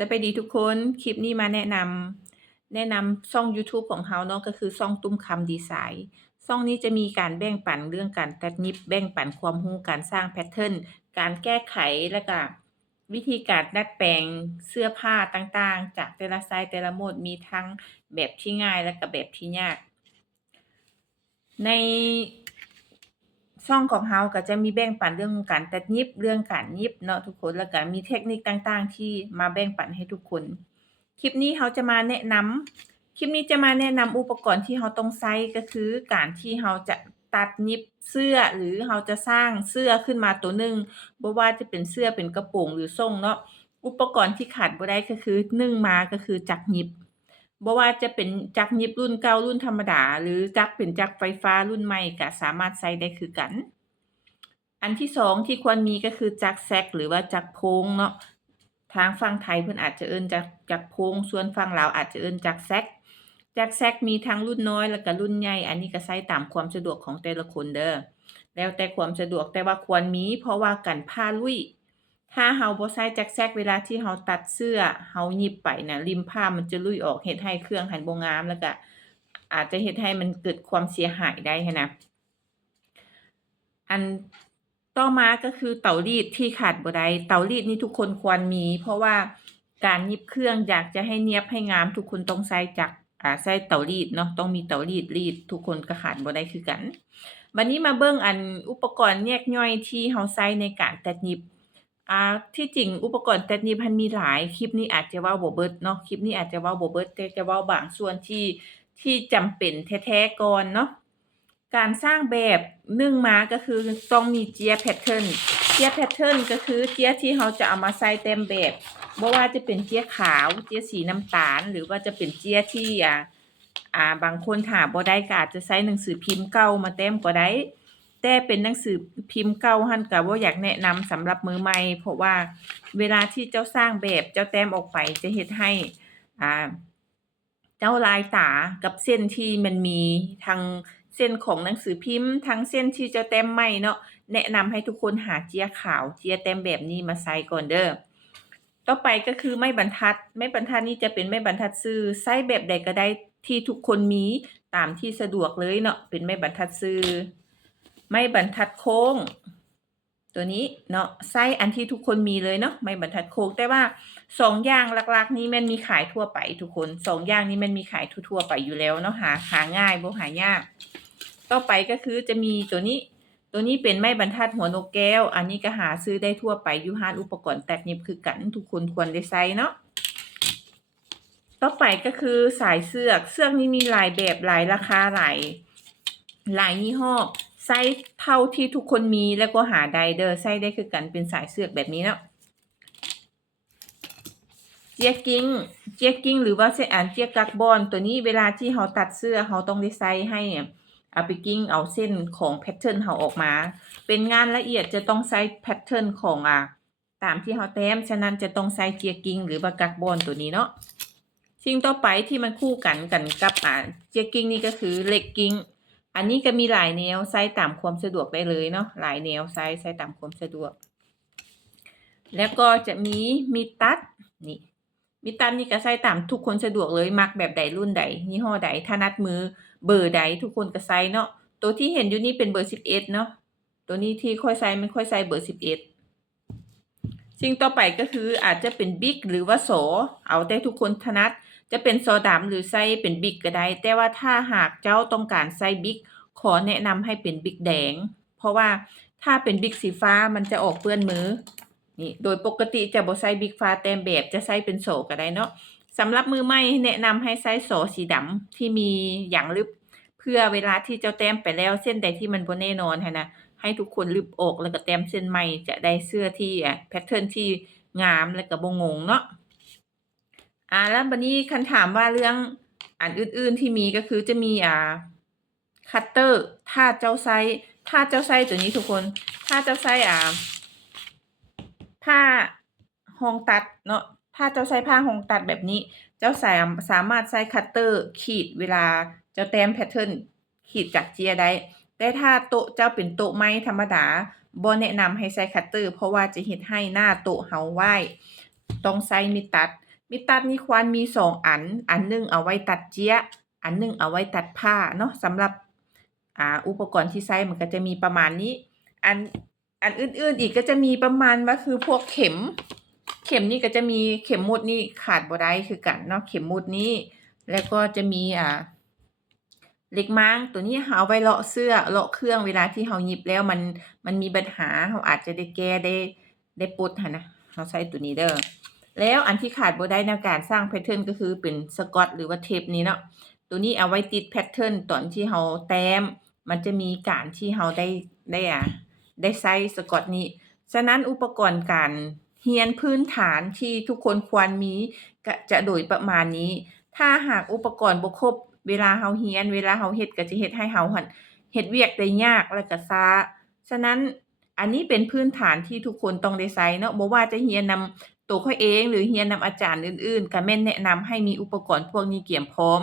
สวัสดีทุกคนคลิปนี้มาแนะนำช่องยูทูบของเราเนาะก็คือช่องตุ้มคำดีไซน์ช่องนี้จะมีการแบ่งปันเรื่องการตัดเย็บแบ่งปันความรู้การสร้างแพตเทิร์นการแก้ไขแล้วก็วิธีการดัดแปลงเสื้อผ้าต่างๆจากแต่ละไซส์แต่ละโหมดมีทั้งแบบที่ง่ายและก็แบบที่ยากในช่องของเราก็จะมีแบ่งปันเรื่องการตัดเย็บเรื่องการเย็บเนาะทุกคนแล้วก็มีเทคนิคต่างๆที่มาแบ่งปันให้ทุกคนคลิปนี้จะมาแนะนำอุปกรณ์ที่เราต้องใช้ก็คือการที่เราจะตัดเย็บเสื้อหรือเราจะสร้างเสื้อขึ้นมาตัวหนึ่งบ่ว่าจะเป็นเสื้อเป็นกระโปรงหรือทรงเนาะอุปกรณ์ที่ขาดบ่ได้ก็คือ1มาก็คือจักรเย็บบ่ว่าจะเป็นจักรเย็บรุ่นเก่ารุ่นธรรมดาหรือจักรเป็นจักรไฟฟ้ารุ่นใหม่ก็สามารถใช้ได้คือกันอันที่2ที่ควรมีก็คือจักรแซกหรือว่าจักรโพงเนาะทางฝั่งไทยเพิ่นอาจจะเอิ้นจักรโพงส่วนฝั่งลาวอาจจะเอิ้นจักรแซกมีทั้งรุ่นน้อยแล้วก็รุ่นใหญ่อันนี้ก็ใช้ตามความสะดวกของแต่ละคนเด้อแล้วแต่ความสะดวกแต่ว่าควรมีเพราะว่ากันผ้าลุยถ้าเราบ่ใช้จักรแซกเวลาที่เราตัดเสื้อเราหยิบไปน่ะริมผ้ามันจะลุยออกเฮ็ดให้เครื่องหันบ่งามแล้วก็อาจจะเฮ็ดให้มันเกิดความเสียหายได้หั้นนะอันต่อมาก็คือเตารีดที่ขาดบ่ได้เตารีดนี่ทุกคนควรมีเพราะว่าการหยิบเครื่องอยากจะให้เนียบให้งามทุกคนต้องใช้ใช้เตารีดเนาะต้องมีเตารีดทุกคนก็ขาดบ่ได้คือกันบัดนี้มาเบิ่งอันอุปกรณ์แยกย่อยที่เราใช้ในการตัดเย็บที่จริงอุปกรณ์ตัดเย็บมันมีหลายคลิปนี้อาจจะเว้าบ่เบิดเนาะคลิปนี้อาจจะเว้าบ่เบิดแต่จะเว้าบางส่วนที่จำเป็นแท้ๆก่อนเนาะการสร้างแบบ1มาก็คือต้องมีเจียร์แพตเทิร์นก็คือเจียร์ที่เราจะเอามาใส่เต็มแบบบ่ว่าจะเป็นเจียร์ขาวเจียร์สีน้ำตาลหรือว่าจะเป็นเจียร์ที่บางคนถ้าบ่ได้ก็อาจจะใช้หนังสือพิมพ์เก่ามาแต้มก็ได้แต่เป็นหนังสือพิมพ์เก่าหั้นก็บ่อยากแนะนำสำหรับมือใหม่เพราะว่าเวลาที่เจ้าสร้างแบบเจ้าแต้มออกไปจะเฮ็ดให้เจ้าลายตากับเส้นที่มันมีทั้งเส้นของหนังสือพิมพ์ทั้งเส้นที่เจ้าแต้มไหม้เนาะแนะนำให้ทุกคนหาเจียร์ขาวเจียร์แต้มแบบนี้มาใส่ก่อนเด้อต่อไปก็คือไม้บรรทัดนี่จะเป็นไม้บรรทัดซื่อใช้แบบใดก็ได้ที่ทุกคนมีตามที่สะดวกเลยเนาะเป็นไม้บรรทัดซื่อไม้บรรทัดโค้งตัวนี้เนาะไส้อันที่ทุกคนมีเลยเนาะไม้บรรทัดโค้งแต่ว่า2อย่างหลักๆนี้มันมีขายทั่วไปทุกคน2อย่างนี้มันมีขายทั่วๆไปอยู่แล้วเนาะหาง่ายบ่หายากต่อไปก็คือจะมีตัวนี้เป็นไม้บรรทัดหัวนกแก้วอันนี้ก็หาซื้อได้ทั่วไปอยู่ร้านอุปกรณ์ตัดเย็บคือกันทุกคนควรได้ใช้เนาะต่อไปก็คือสายเสือกนี้มีหลายแบบหลายราคาหลายยี่ห้อไซส์เท่าที่ทุกคนมีแล้วก็หาได้เด้อไซส์ได้คือกันเป็นสายเสือกแบบนี้เนาะเจียกิ้งหรือว่าเจียกักบอนตัวนี้เวลาที่เราตัดเสื้อเราต้องได้ใส่ให้เอาไปกิ้งเอาเส้นของแพทเทิร์นเราออกมาเป็นงานละเอียดจะต้องใช้แพทเทิร์นของตามที่เราแต้มฉะนั้นจะต้องใช้เจียกิ้งหรือว่ากักบอนตัวนี้เนาะสิ่งต่อไปที่มันคู่กันกับเจียกิ้งนี่ก็คือเล็กกิ้งอันนี้ก็มีหลายแนวใช้ตามความสะดวกได้เลยเนาะหลายแนวใช้ตามความสะดวกแล้วก็จะมีมีตัดนี่มีตัดนี่ก็ใช้ตามทุกคนสะดวกเลยมักแบบใดรุ่นใดยี่ห้อใดถนัดมือเบอร์ใดทุกคนก็ใช้เนาะตัวที่เห็นอยู่นี่เป็นเบอร์11เนาะตัวนี้ที่ค่อยใช้ไม่ค่อยใช้เบอร์11สิ่งต่อไปก็คืออาจจะเป็นบิ๊กหรือว่าโสเอาแต่ทุกคนถนัดจะเป็นโซดำหรือไส้เป็นบิ๊กก็ได้แต่ว่าถ้าหากเจ้าต้องการไส้บิ๊กขอแนะนำให้เป็นบิ๊กแดงเพราะว่าถ้าเป็นบิ๊กสีฟ้ามันจะออกเปื้อนมือนี่โดยปกติจะบ่ใส่บิ๊กฟ้าแต้มแบบจะใส่เป็นโสก็ได้เนาะสำหรับมือใหม่แนะนำให้ใส่โสสีดำที่มีหยังลึบเพื่อเวลาที่เจ้าแต้มไปแล้วเส้นใดที่มันบ่แน่นอนหั้นน่ะให้ทุกคนลึบออกแล้วก็แต้มเส้นใหม่จะได้เสื้อที่แพตเทิร์นที่งามแล้วก็บ่งงเนาะแล้วบัดนี้คันถามว่าเรื่องอันอื่นๆที่มีก็คือจะมีคัตเตอร์ถ้าเจ้าใช้ตัวนี้ทุกคนถ้าเจ้าใช้ผ้าห้องตัดเนาะถ้าเจ้าใช้ผ้าห้องตัดแบบนี้เจ้าสามารถใช้คัตเตอร์ขีดเวลาเจ้าแต้มแพตเทิร์นขีดจากเจียได้แต่ถ้าโต๊ะเจ้าเป็นโต๊ะไม้ธรรมดาบ่แนะนำให้ใช้คัตเตอร์เพราะว่าจะเฮ็ดให้หน้าโต๊ะเฮาว้ายต้องใช้มีดตัด มีดตัดนี่ควรมี2อัน อันหนึ่งเอาไว้ตัดเจี๊ยะ อันหนึ่งเอาไว้ตัดผ้าเนาะ สำหรับอุปกรณ์ที่ใช้มันก็จะมีประมาณนี้ อันอื่นๆอีกก็จะมีประมาณว่าคือพวกเข็ม เข็มนี่ก็จะมีเข็มมุดนี่ขาดบ่ได้คือกันเนาะ เข็มมุดนี้ แล้วก็จะมีเหล็กม้างตัวนี้เราเอาไว้เลาะเสื้อเลาะเครื่องเวลาที่เราหยิบแล้วมันมีปัญหาเราอาจจะได้แก้ได้ปลดหั้นนะเราใช้ตัวนี้เด้อแล้วอันที่ขาดบ่ได้ในการสร้างแพตเทิร์นก็คือเป็นสกอตหรือว่าเทปนี้เนาะตัวนี้เอาไว้ติดแพตเทิร์นตอนที่เราแต้มมันจะมีการที่เราได้ใช้สกอตนี้ฉะนั้นอุปกรณ์การเรียนพื้นฐานที่ทุกคนควรมีก็จะโดยประมาณนี้ถ้าหากอุปกรณ์บ่ครบเวลาเราเรียนเวลาเราเฮ็ดก็จะเฮ็ดให้เราหั่นเฮ็ดเวียกได้ยากแล้วก็ช้าฉะนั้นอันนี้เป็นพื้นฐานที่ทุกคนต้องได้ใช้เนาะบ่ว่าจะเรียนนำตัวข้อยเองหรือเรียนนำอาจารย์อื่นๆก็แม่นแนะนำให้มีอุปกรณ์พวกนี้เตรียมพร้อม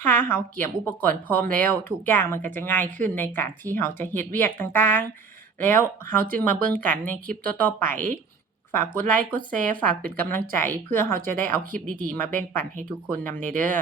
ถ้าเราเตรียมอุปกรณ์พร้อมแล้วทุกอย่างมันก็จะง่ายขึ้นในการที่เราจะเฮ็ดเวียกต่างๆแล้วเราจึงมาเบิ่งกันในคลิปต่อๆไปฝากกดไลก์กดแชร์ฝากเป็นกำลังใจเพื่อเราจะได้เอาคลิปดีๆมาแบ่งปันให้ทุกคนนำแหน่เด้อ